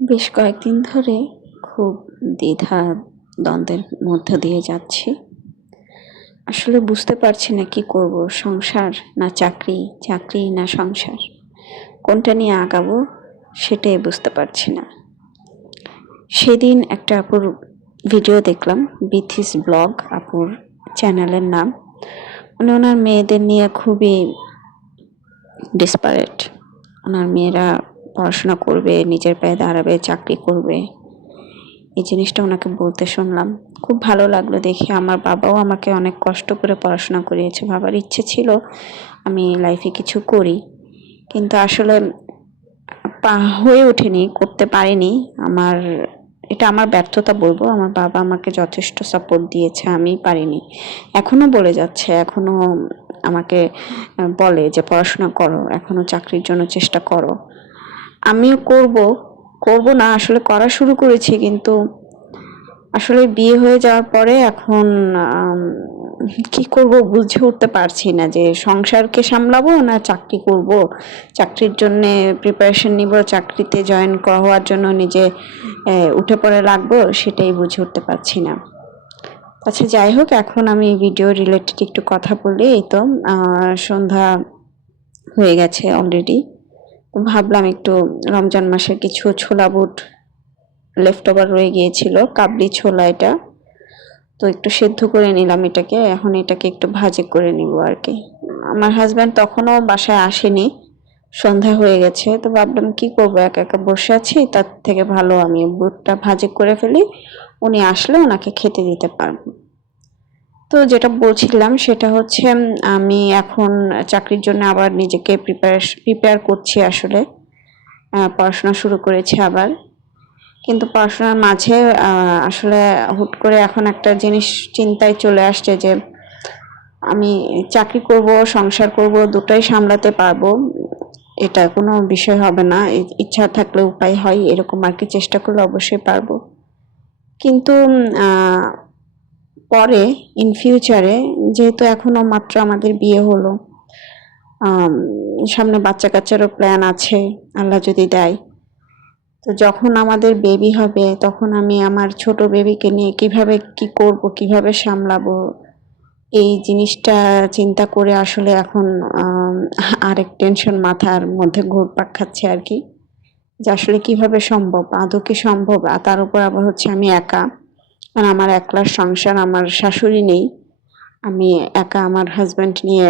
বেশ কয়েকদিন ধরে খুব দ্বিধা দ্বন্দ্বের মধ্য দিয়ে যাচ্ছি। আসলে বুঝতে পারছি না কি করব, সংসার না চাকরি চাকরি না সংসার। কোনটা নিয়ে আগাবো সেটাই বুঝতে পারছি না। সেদিন একটা আপুর ভিডিও দেখলাম, বিথিস ব্লগ, আপুর চ্যানেলের নাম। উনি ওনার মেয়েদের নিয়ে খুবই ডিসপারেট ওনার মেয়েরা পড়াশোনা করবে, নিজের পায়ে দাঁড়াবে, চাকরি করবে। এই জিনিসটা ওনাকে বলতে শুনলাম। খুব ভালো লাগল দেখে। আমার বাবাও আমাকে অনেক কষ্ট করে পড়াশোনা করিয়েছে। বাবার ইচ্ছে ছিল আমি লাইফে কিছু করি। কিন্তু আসলে হয়ে ওঠেনি, করতে পারিনি। আমার, এটা আমার ব্যর্থতা বলব। আমার বাবা আমাকে যথেষ্ট সাপোর্ট দিয়েছে আমি পারিনি। এখনও বলে যাচ্ছে, এখনও আমাকে বলে যে পড়াশোনা করো, এখনও চাকরির জন্য চেষ্টা করো। আমিও করব করব না, আসলে করা শুরু করেছি কিন্তু আসলে বিয়ে হয়ে যাওয়ার পরে এখন কি করব বুঝে উঠতে পারছি না যে সংসারকে সামলাবো না চাকরি করব। চাকরির জন্য প্রিপারেশন নিব, চাকরিতে জয়েন হওয়ার জন্য নিজে উঠে পড়ে লাগবো সেটাই বুঝে উঠতে পারছি না। আচ্ছা যাই হোক, এখন আমি ভিডিও রিলেটেড একটু কথা বলি, এই তো সন্ধ্যা হয়ে গেছে অলরেডি ভাবলাম একটু রমজান মাসের কিছু ছোলা বুট লেফট ওভার রয়ে গিয়েছিল, কাবলি ছোলা এটা। তো একটু সেদ্ধ করে নিলাম এটাকে, এখন এটাকে একটু ভাজে করে নিব আর কি। আমার হাজব্যান্ড তখনও বাসায় আসেনি, সন্ধ্যা হয়ে গেছে, তো ভাবলাম কি করব, একা একা বসে আছি, তার থেকে ভালো আমি বুটটা ভাজে করে ফেলি, উনি আসলে ওনাকে খেতে দিতে পারব। তো যেটা বলছিলাম সেটা হচ্ছে আমি এখন চাকরির জন্য আবার নিজেকে প্রিপারেশ প্রিপেয়ার করছি আসলে। পড়াশোনা শুরু করেছি আবার। কিন্তু পড়াশোনার মাঝে আসলে হুট করে এখন একটা জিনিস চিন্তায় চলে আসছে যে, আমি চাকরি করব, সংসার করব, দুটোই সামলাতে পারব। এটা কোনো বিষয় হবে না। ইচ্ছা থাকলে উপায় হয়, এরকম আর কি চেষ্টা করলে অবশ্যই পারব। কিন্তু পরে ইন ফিউচারে যেহেতু এখনও মাত্র আমাদের বিয়ে হলো সামনে বাচ্চা কাচ্চারও প্ল্যান আছে, আল্লাহ যদি দেয়। তো যখন আমাদের বেবি হবে, তখন আমি আমার ছোট বেবিকে নিয়ে কীভাবে কি করব, কীভাবে সামলাবো, এই জিনিসটা চিন্তা করে আসলে এখন আরেক টেনশন মাথার মধ্যে ঘুরপাক খাচ্ছে আর কি। যে আসলে কীভাবে সম্ভব, আদৌ কি সম্ভব? আর তার উপর আবার হচ্ছে আমি একা। আর আমার একলার সংসার, আমার শাশুড়ি নেই। আমি একা আমার হাজব্যান্ড নিয়ে,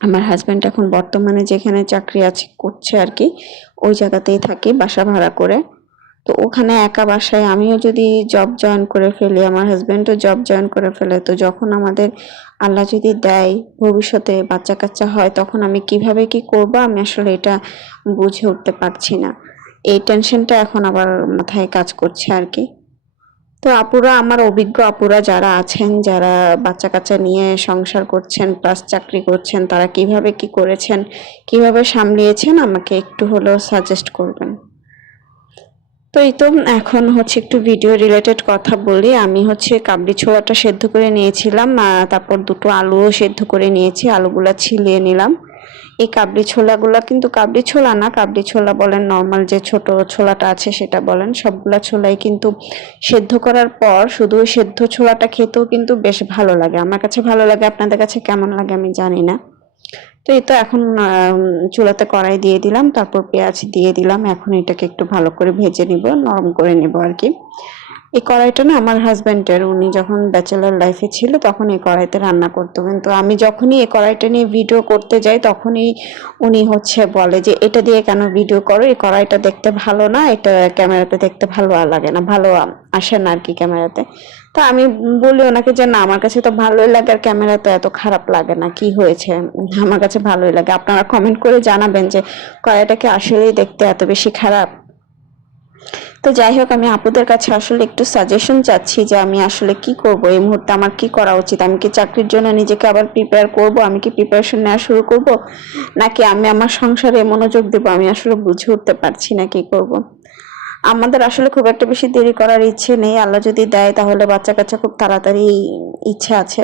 আমার হাজব্যান্ড এখন বর্তমানে যেখানে চাকরি আছে, করছে আর কি, ওই জায়গাতেই থাকি বাসা ভাড়া করে। তো ওখানে একা বাসায় আমিও যদি জব জয়েন করে ফেলি, আমার হাজব্যান্ডও জব জয়েন করে ফেলে, তো যখন আমাদের আল্লাহ যদি দেয়, ভবিষ্যতে বাচ্চা কাচ্চা হয়, তখন আমি কীভাবে কি করব? আমি আসলে এটা বুঝে উঠতে পারছি না। এই টেনশনটা এখন আবার মাথায় কাজ করছে আর কি। তো আপুরা, আমার অভিজ্ঞ আপুরা যারা আছেন, যারা বাচ্চা কাচ্চা নিয়ে সংসার করছেন প্লাস চাকরি করছেন, তারা কীভাবে কি করেছেন, কীভাবে সামলিয়েছেন, আমাকে একটু হলেও সাজেস্ট করবেন। তো এই তো, এখন হচ্ছে একটু ভিডিও রিলেটেড কথা বলি। আমি হচ্ছে কাবলি ছোলাটা সেদ্ধ করে নিয়েছিলাম তারপর দুটো আলুও সেদ্ধ করে নিয়েছি, আলুগুলা ছিলিয়ে নিলাম। এই কাবলি ছোলাগুলো কিন্তু কাবলি ছোলা না, কাবলি ছোলা বলেন নর্মাল যে ছোট ছোলাটা আছে সেটা বলেন, সবগুলা ছোলাই কিন্তু সেদ্ধ করার পর শুধু সেদ্ধ ছোলাটা খেতেও কিন্তু বেশ ভালো লাগে। আমার কাছে ভালো লাগে, আপনাদের কাছে কেমন লাগে আমি জানি না। তো এই তো এখন চুলাতে কড়াই দিয়ে দিলাম, তারপর পেঁয়াজ দিয়ে দিলাম, এখন এটাকে একটু ভালো করে ভেজে নিব, নরম করে নিব আর কি। এই কড়াইটা না আমার হাজব্যান্ডের উনি যখন ব্যাচেলার লাইফে ছিল তখন এই কড়াইতে রান্না করতো কিন্তু আমি যখনই এই কড়াইটা নিয়ে ভিডিও করতে যাই, তখনই উনি হচ্ছে বলে যে, এটা দিয়ে কেন ভিডিও করো? এই কড়াইটা দেখতে ভালো না, এটা ক্যামেরাতে দেখতে ভালো লাগে না, ভালো আসে না আর কি ক্যামেরাতে তা আমি বলি ওনাকে যে, না, আমার কাছে তো ভালোই লাগে আর ক্যামেরা তো এত খারাপ লাগে না, কি হয়েছে? আমার কাছে ভালোই লাগে। আপনারা কমেন্ট করে জানাবেন যে কড়াইটাকে আসলেই দেখতে এত বেশি খারাপ? তো যাই হোক, আমি আপুদের কাছে আসলে একটু সাজেশন চাচ্ছি যে আমি আসলে কি করব? এই মুহূর্তে আমার কি করা উচিত? আমি কি চাকরির জন্য নিজেকে আবার প্রিপেয়ার করব? আমি কি প্রিপারেশন নেওয়া শুরু করব? নাকি আমি আমার সংসারে মনোযোগ দেব? আমি আসলে বুঝে উঠতে পারছি না কি করব। আমাদের আসলে খুব একটা বেশি দেরি করার ইচ্ছে নেই। আল্লাহ যদি দেয়, তাহলে বাচ্চা কাচ্চা খুব তাড়াতাড়ি ইচ্ছে আছে।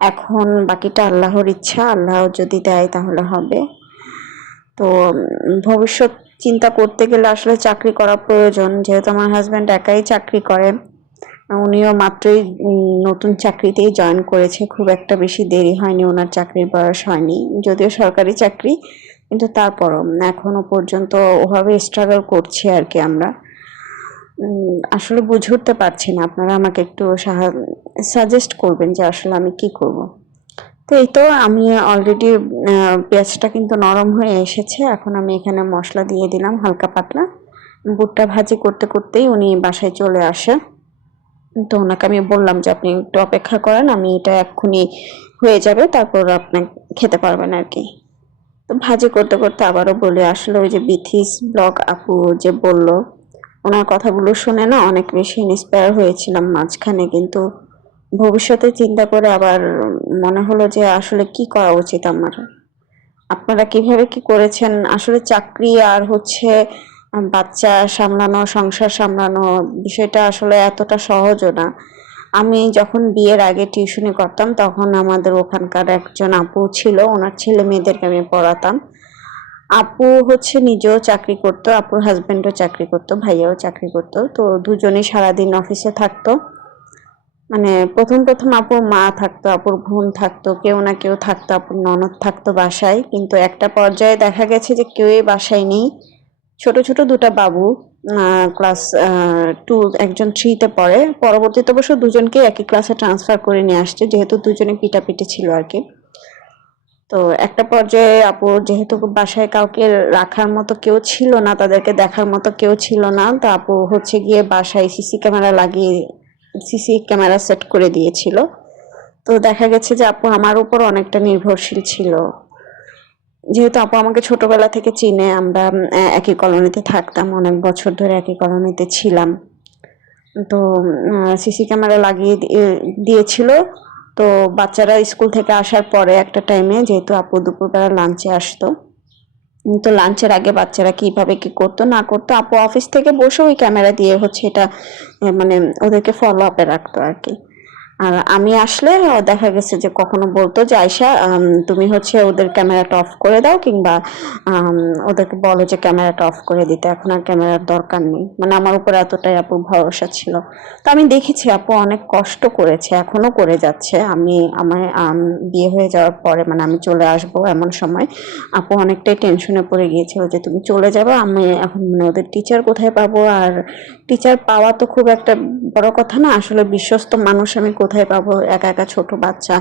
এখন বাকিটা আল্লাহর ইচ্ছা। আল্লাহ যদি দেয়, তাহলে হবে। তো ভবিষ্যৎ চিন্তা করতে গেলে আসলে চাকরি করা প্রয়োজন। যেহেতু আমার হাজব্যান্ড একাই চাকরি করে, উনিও মাত্রই নতুন চাকরিতেই জয়েন করেছে। খুব একটা বেশি দেরি হয়নি ওনার চাকরির বয়স হয়নি। যদিও সরকারি চাকরি, কিন্তু তারপরও এখনও পর্যন্ত ওভাবে স্ট্রাগল করছি আর কি আমরা। আসলে বুঝে উঠতে পারছি না। আপনারা আমাকে একটু সাজেস্ট করবেন যে আসলে আমি কি করব। তো এই তো আমি অলরেডি পেঁয়াজটা কিন্তু নরম হয়ে এসেছে। এখন আমি এখানে মশলা দিয়ে দিলাম, হালকা পাতলা। বুটটা ভাজি করতে করতেই উনি বাসায় চলে আসে। তো ওনাকে আমি বললাম যে, আপনি একটু অপেক্ষা করেন, আমি এটা এক্ষুনি হয়ে যাবে, তারপর আপনি খেতে পারবেন আর কি। তো ভাজি করতে করতে আবারও বলে আসলে, ওই যে বিথিস ব্লগ আপু যে বলল, ওনার কথাগুলো শুনে না অনেক বেশি ইন্সপায়ার হয়েছিলাম মাঝখানে, কিন্তু ভবিষ্যতে চিন্তা করে আবার মনে হলো যে আসলে কি করা উচিত আমার? আপনারা কীভাবে কি করেছেন? আসলে চাকরি আর হচ্ছে বাচ্চা সামলানো, সংসার সামলানো বিষয়টা আসলে এতটা সহজও না। আমি যখন বিয়ের আগে টিউশনি করতাম, তখন আমাদের ওখানকার একজন আপু ছিল, ওনার ছেলে মেয়েদেরকে আমি পড়াতাম। আপু হচ্ছে নিজেও চাকরি করতো, আপুর হাজবেন্ডও চাকরি করতো, ভাইয়াও চাকরি করতো। তো দুজনেই সারাদিন অফিসে থাকতো। মানে প্রথম প্রথম আপুর মা থাকতো, আপুর বোন থাকতো, কেউ না কেউ থাকতো, আপুর ননদ থাকতো বাসায়। কিন্তু একটা পর্যায়ে দেখা গেছে যে কেউই বাসায় নেই। ছোট ছোট দুটো বাবু ক্লাস টু একজন থ্রিতে পড়ে। পরবর্তীতে অবশ্য দুজনকে একই ক্লাসে ট্রান্সফার করে নিয়ে আসছে, যেহেতু দুজনে পিটাপিটি ছিল আর কি। তো একটা পর্যায়ে আপু যেহেতু বাসায় কাউকে রাখার মতো কেউ ছিল না, তাদেরকে দেখার মতো কেউ ছিল না, তো আপু হচ্ছে গিয়ে বাসায় সিসি ক্যামেরা লাগিয়ে সিসি ক্যামেরা সেট করে দিয়েছিল। তো দেখা গেছে যে আপু আমার উপর অনেকটা নির্ভরশীল ছিল। যেহেতু আপু আমাকে ছোটবেলা থেকে চিনে, আমরা একই কলোনিতে থাকতাম, অনেক বছর ধরে একই কলোনিতে ছিলাম। তো সিসি ক্যামেরা লাগিয়ে দিয়ে- দিয়েছিল। তো বাচ্চারা স্কুল থেকে আসার পরে একটা টাইমে যেহেতু আপু দুপুরবেলা লাঞ্চে আসতো তো লাঞ্চের আগে বাচ্চারা কীভাবে কি করতো, না করতো, আপু অফিস থেকে বসে ওই ক্যামেরা দিয়ে হচ্ছে এটা মানে ওদেরকে ফলো আপে রাখতো আর কি। আর আমি আসলে দেখা গেছে যে কখনো বলতো যে আয়সা তুমি হচ্ছে ওদের ক্যামেরাটা অফ করে দাও কিংবা ওদেরকে বলো যে ক্যামেরাটা অফ করে দিতে। এখন আর ক্যামেরার দরকার নেই। মানে আমার উপর এতটাই আপুর ভরসা ছিল। তো আমি দেখেছি, আপু অনেক কষ্ট করেছে, এখনও করে যাচ্ছে। আমি, আমার বিয়ে হয়ে যাওয়ার পরে মানে আমি চলে আসব এমন সময়, আপু অনেকটাই টেনশনে পড়ে গিয়েছিল যে, তুমি চলে যাবে? আমি এখন মানে ওদের টিচার কোথায় পাবো? আর টিচার পাওয়া তো খুব একটা বড় কথা না, আসলে বিশ্বস্ত মানুষ আমি কোথায় পাবো? একা একা ছোট বাচ্চা,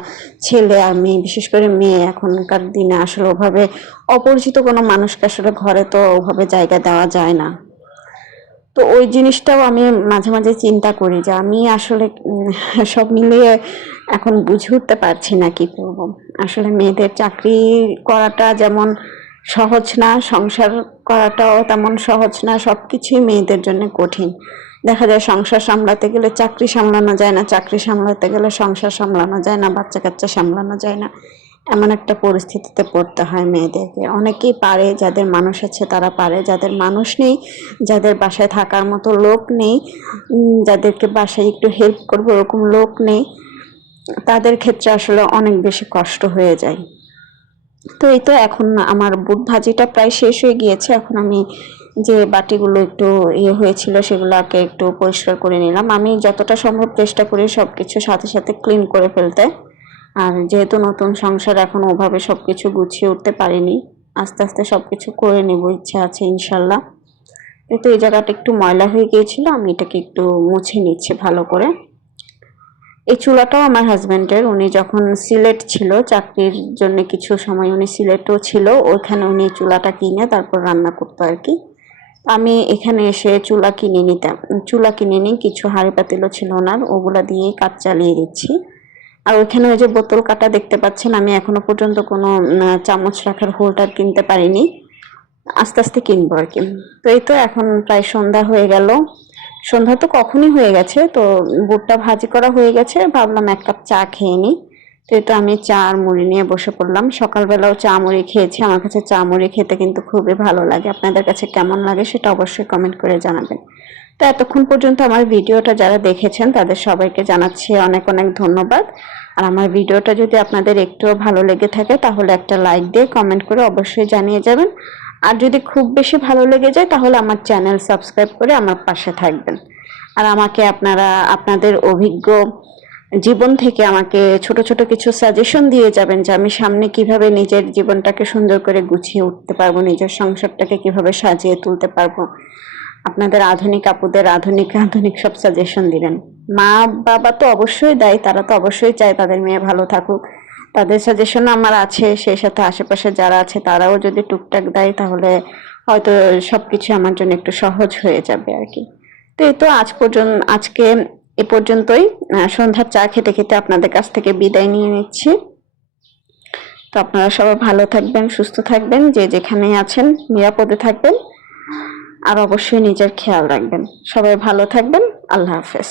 ছেলে, আমি, বিশেষ করে মেয়ে এখনকার দিনে আসলে ওভাবে অপরিচিত কোনো মানুষকে আসলে ঘরে তো ওভাবে জায়গা দেওয়া যায় না। তো ওই জিনিসটাও আমি মাঝে মাঝে চিন্তা করি যে আমি আসলে সব মিলিয়ে এখন বুঝে উঠতে পারছি না কি করব। আসলে মেয়েদের চাকরি করাটা যেমন সহজ না, সংসার করাটাও তেমন সহজ না সব কিছুই মেয়েদের জন্য কঠিন। দেখা যায় সংসার সামলাতে গেলে চাকরি সামলানো যায় না, চাকরি সামলাতে গেলে সংসার সামলানো যায় না, বাচ্চা কাচ্চা সামলানো যায় না। এমন একটা পরিস্থিতিতে পড়তে হয় মেয়েদেরকে। অনেকেই পারে, যাদের মানুষ আছে তারা পারে। যাদের মানুষ নেই, যাদের বাসায় থাকার মতো লোক নেই যাদেরকে বাসায় একটু হেল্প করব ওরকম লোক নেই, তাদের ক্ষেত্রে আসলে অনেক বেশি কষ্ট হয়ে যায়। তো এই তো এখন আমার বুট ভাজিটা প্রায় শেষ হয়ে গিয়েছে। এখন আমি যে বাটিগুলো একটু ইয়ে হয়েছিল সেগুলোকে একটু পরিষ্কার করে নিলাম। আমি যতটা সম্ভব চেষ্টা করি সব কিছু সাথে সাথে ক্লিন করে ফেলতে। আর যেহেতু নতুন সংসার, এখন ওভাবে সব কিছু গুছিয়ে উঠতে পারিনি, আস্তে আস্তে সব কিছু করে নেব ইচ্ছা আছে ইনশাল্লাহ। এই তো এই জায়গাটা একটু ময়লা হয়ে গিয়েছিল, আমি এটাকে একটু মুছে নিচ্ছি ভালো করে। এই চুলাটাও আমার হাজব্যান্ডের উনি যখন সিলেট ছিল, চাকরির জন্য কিছু সময় উনি সিলেটও ছিল, ওইখানে উনি চুলাটা কিনে তারপর রান্না করতো আর কি। আমি এখানে এসে চুলা কিনে নিতাম। চুলা কিনে নিই কিছু হাঁড়ি পাতিলও ছিল ওনার ওগুলা দিয়েই কাজ চালিয়ে দিচ্ছি। আর ওইখানে ওই যে বোতল কাটা দেখতে পাচ্ছেন, আমি এখনও পর্যন্ত কোনো চামচ রাখার হোল্ডার কিনতে পারিনি। আস্তে আস্তে কিনবো আর কি। তো এই তো এখন প্রায় সন্ধ্যা হয়ে গেল। সন্ধ্যা তো কখনই হয়ে গেছে, তো বুটটা ভাজি করা হয়ে গেছে, ভাবলাম এক কাপ চা খেয়ে নিই। তো এই আমি চা আর মুড়ি নিয়ে বসে পড়লাম। সকালবেলাও চা মুড়ি খেয়েছি। আমার কাছে চা মুড়ি খেতে কিন্তু খুবই ভালো লাগে। আপনাদের কাছে কেমন লাগে সেটা অবশ্যই কমেন্ট করে জানাবেন। তো এতক্ষণ পর্যন্ত আমার ভিডিওটা যারা দেখেছেন, তাদের সবাইকে জানাচ্ছি অনেক অনেক ধন্যবাদ। আর আমার ভিডিওটা যদি আপনাদের একটুও ভালো লেগে থাকে, তাহলে একটা লাইক দিয়ে কমেন্ট করে অবশ্যই জানিয়ে যাবেন। আর যদি খুব বেশি ভালো লেগে যায়, তাহলে আমার চ্যানেল সাবস্ক্রাইব করে আমার পাশে থাকবেন। আর আমাকে আপনারা, আপনাদের অভিজ্ঞ জীবন থেকে আমাকে ছোট ছোট কিছু সাজেশন দিয়ে যাবেন যে আমি সামনে কীভাবে নিজের জীবনটাকে সুন্দর করে গুছিয়ে উঠতে পারব, নিজের সংসারটাকে কীভাবে সাজিয়ে তুলতে পারব। আপনাদের আধুনিক আপুদের আধুনিক আধুনিক সব সাজেশন দিবেন মা, বাবা তো অবশ্যই দেয়, তারা তো অবশ্যই চায় তাদের মেয়ে ভালো থাকুক। তাদের সাজেশন আমার আছে, সেই সাথে আশেপাশে যারা আছে তারাও যদি টুকটাক দেয় তাহলে হয়তো সবকিছু আমার জন্য একটু সহজ হয়ে যাবে আর কি। তো এই তো আজ পর্যন্ত, আজকে এ পর্যন্তই। সন্ধ্যার চা খেতে খেতে আপনাদের কাছ থেকে বিদায় নিয়ে নিচ্ছি। তো আপনারা সবাই ভালো থাকবেন, সুস্থ থাকবেন, যে যেখানে আছেন, নিরাপদে থাকবেন, আর অবশ্যই নিজের খেয়াল রাখবেন। সবাই ভালো থাকবেন। আল্লাহ হাফেজ।